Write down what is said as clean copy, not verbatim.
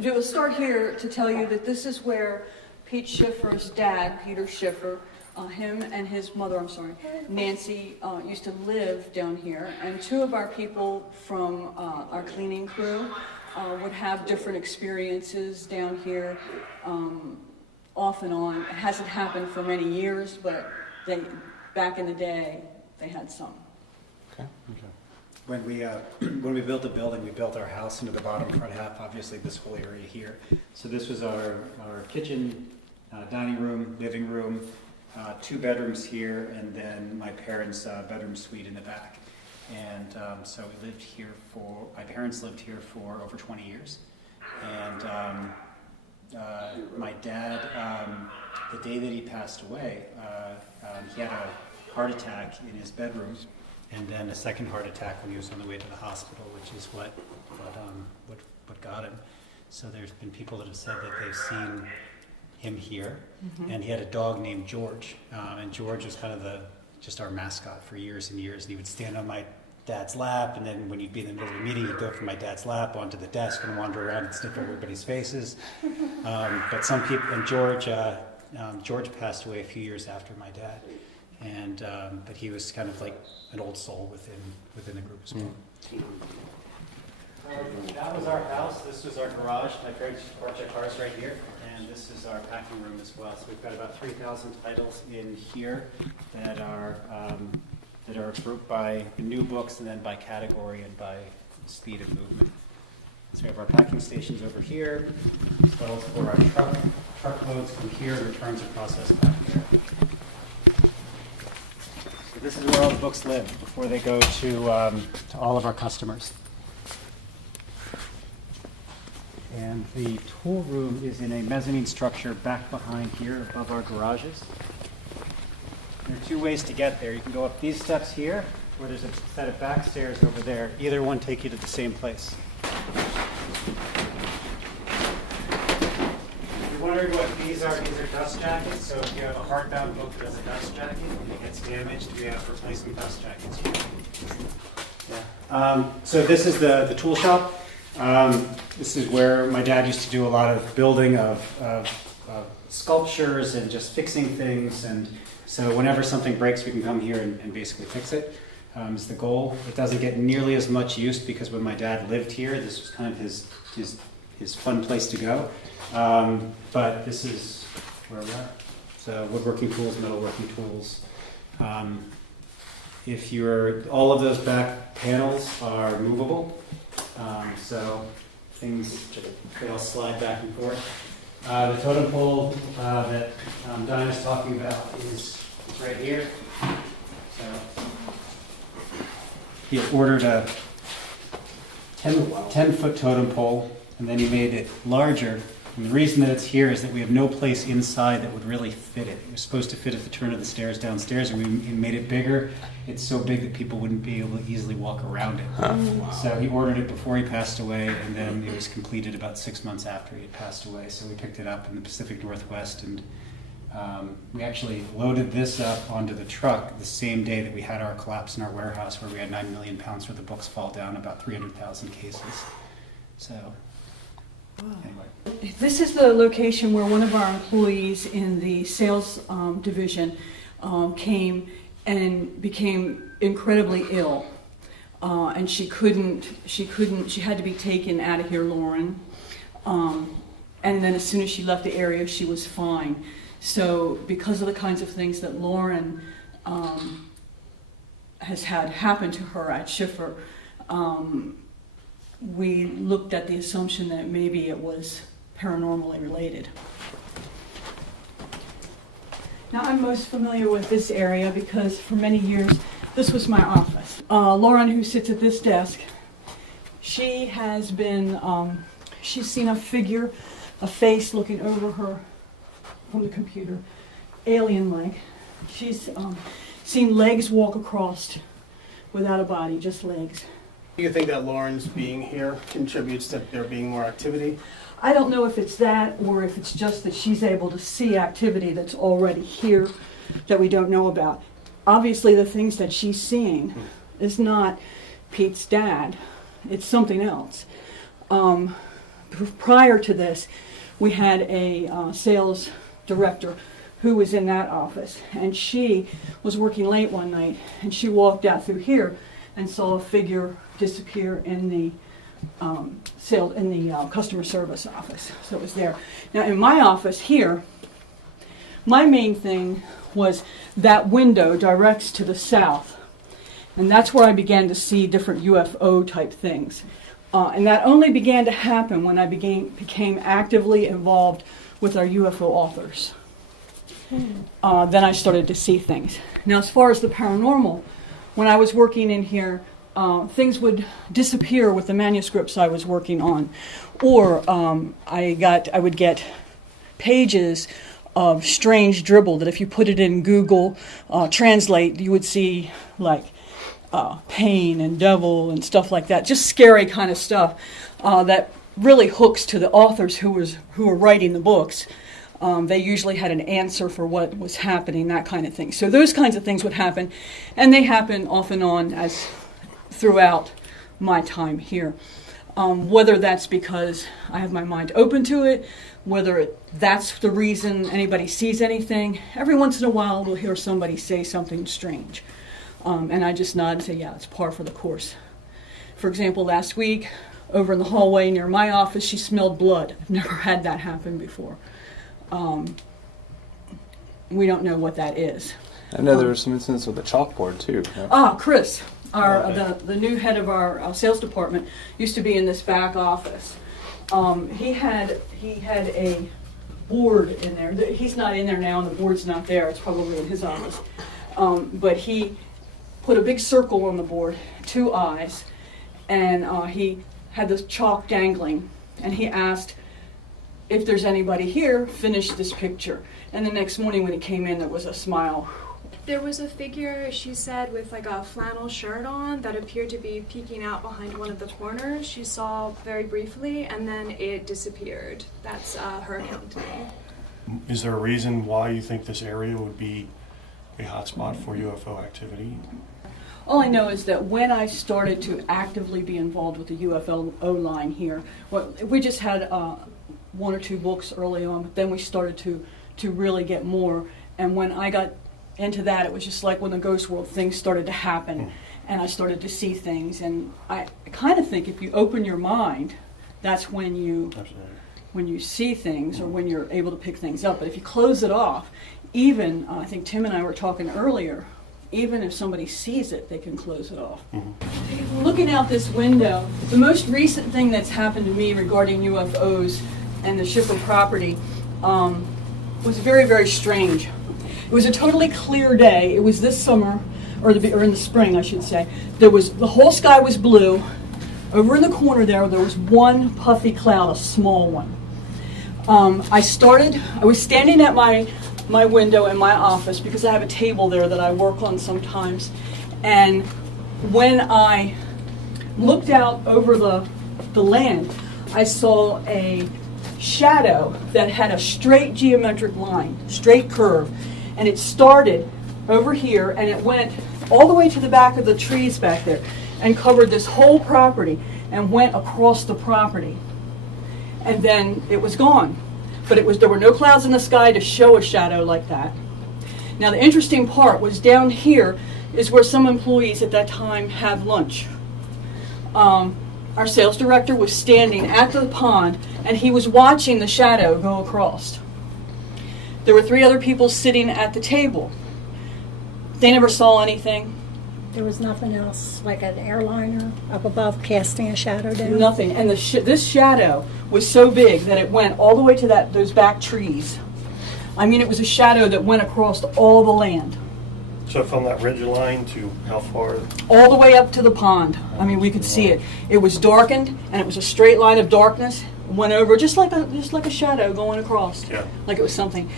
We'll start here to tell you that this is where Pete Schiffer's dad, Peter Schiffer, him and his mother, Nancy, used to live down here. And two of our people from our cleaning crew would have different experiences down here off and on. It hasn't happened for many years, but back in the day, they had some. Okay. When we built the building, we built our house into the bottom front half, obviously this whole area here. So this was our kitchen, dining room, living room, 2 bedrooms here, and then my parents' bedroom suite in the back. And so we lived here my parents lived here for over 20 years. And my dad, the day that he passed away, he had a heart attack in his bedroom, and then a second heart attack when he was on the way to the hospital, which is what got him. So there's been people that have said that they've seen him here, and he had a dog named George, and George was kind of just our mascot for years and years, and he would stand on my dad's lap, and then when he'd be in the middle of a meeting, he'd go from my dad's lap onto the desk and wander around and sniff everybody's faces. But some people, and George passed away a few years after my dad, and but he was kind of like an old soul within the group as well. That was our house. This was our garage. My parents used to park their cars right here, and this is our packing room as well. So we've got about 3,000 titles in here that are grouped by new books and then by category and by speed of movement. So we have our packing stations over here, as well as for our truckloads from here, returns are processed back there. So this is where all the books live before they go to all of our customers. And the tool room is in a mezzanine structure back behind here above our garages. There are 2 ways to get there. You can go up these steps here, or there's a set of back stairs over there. Either one take you to the same place. If you're wondering what these are dust jackets. So if you have a hardbound book that has a dust jacket and it gets damaged, we have replacement dust jackets here. Yeah. So this is the tool shop. This is where my dad used to do a lot of building of sculptures and just fixing things, and so whenever something breaks, we can come here and basically fix it. Is the goal. It doesn't get nearly as much use because when my dad lived here, this was kind of his fun place to go. But this is where we're at. So woodworking tools, metalworking tools. All of those back panels are movable. So they all slide back and forth. The totem pole that Dinah's talking about is right here. So he ordered a 10-foot totem pole, and then he made it larger. And the reason that it's here is that we have no place inside that would really fit it. It was supposed to fit at the turn of the stairs downstairs, and we made it bigger. It's so big that people wouldn't be able to easily walk around it. Wow. So he ordered it before he passed away, and then it was completed about 6 months after he had passed away. So we picked it up in the Pacific Northwest, and we actually loaded this up onto the truck the same day that we had our collapse in our warehouse, where we had 9 million pounds worth of books fall down, about 300,000 cases. So. Wow. Anyway. This is the location where one of our employees in the sales division came and became incredibly ill, and she had to be taken out of here, Lauren. And then as soon as she left the area, she was fine. So because of the kinds of things that Lauren has had happen to her at Schiffer, we looked at the assumption that maybe it was paranormally related. Now, I'm most familiar with this area because for many years this was my office. Lauren, who sits at this desk, she has been, she's seen a figure, a face looking over her from the computer, alien-like. She's seen legs walk across without a body, just legs. Do you think that Lauren's being here contributes to there being more activity? I don't know if it's that or if it's just that she's able to see activity that's already here that we don't know about. Obviously, the things that she's seeing is not Pete's dad. It's something else. prior to this, we had a sales director who was in that office, and she was working late one night, and she walked out through here and saw a figure disappear in the customer service office. So it was there. Now in my office here, my main thing was that window directs to the south, and that's where I began to see different UFO type things. And that only began to happen when I became actively involved with our UFO authors. Then I started to see things. Now, as far as the paranormal, when I was working in here, things would disappear with the manuscripts I was working on, or I would get pages of strange dribble that if you put it in Google Translate, you would see like pain and devil and stuff like that, just scary kind of stuff that really hooks to the authors who were writing the books. They usually had an answer for what was happening, that kind of thing. So those kinds of things would happen, and they happen off and on as throughout my time here. Whether that's because I have my mind open to it, whether that's the reason anybody sees anything, every once in a while we'll hear somebody say something strange. And I just nod and say, yeah, it's par for the course. For example, last week, over in the hallway near my office, she smelled blood. I've never had that happen before. We don't know what that is. I know there were some incidents with the chalkboard too. Yeah. Chris, the new head of our sales department, used to be in this back office. He had a board in there. He's not in there now, and the board's not there. It's probably in his office. But he put a big circle on the board, 2 eyes, and he had this chalk dangling, and he asked, if there's anybody here, finish this picture. And the next morning when he came in, there was a smile. There was a figure, she said, with like a flannel shirt on that appeared to be peeking out behind one of the corners. She saw very briefly, and then it disappeared. That's her account to me. Is there a reason why you think this area would be a hotspot for UFO activity? All I know is that when I started to actively be involved with the UFO line here, we just had 1 or 2 books early on, but then we started to really get more. And when I got into that, it was just like when the ghost world things started to happen, and I started to see things. And I kind of think if you open your mind, that's when you see things, or when you're able to pick things up. But if you close it off, even I think Tim and I were talking earlier, even if somebody sees it, they can close it off. Mm-hmm. Looking out this window, the most recent thing that's happened to me regarding UFOs and the Schiffer property was very, very strange. It was a totally clear day. It was this summer, or in the spring, I should say. The whole sky was blue. Over in the corner there was one puffy cloud, a small one. I was standing at my window in my office because I have a table there that I work on sometimes. And when I looked out over the land, I saw a shadow that had a straight geometric line, straight curve. And it started over here, and it went all the way to the back of the trees back there and covered this whole property and went across the property. And then it was gone. But there were no clouds in the sky to show a shadow like that. Now the interesting part was down here is where some employees at that time have lunch. Our sales director was standing at the pond, and he was watching the shadow go across. There were 3 other people sitting at the table. They never saw anything. There was nothing else, like an airliner up above casting a shadow down? Nothing. And this shadow was so big that it went all the way to those back trees. I mean, it was a shadow that went across all the land. So from that ridge line to how far? All the way up to the pond. I mean, we could see it. It was darkened, and it was a straight line of darkness. Went over just like a shadow going across. Yeah. Like it was something.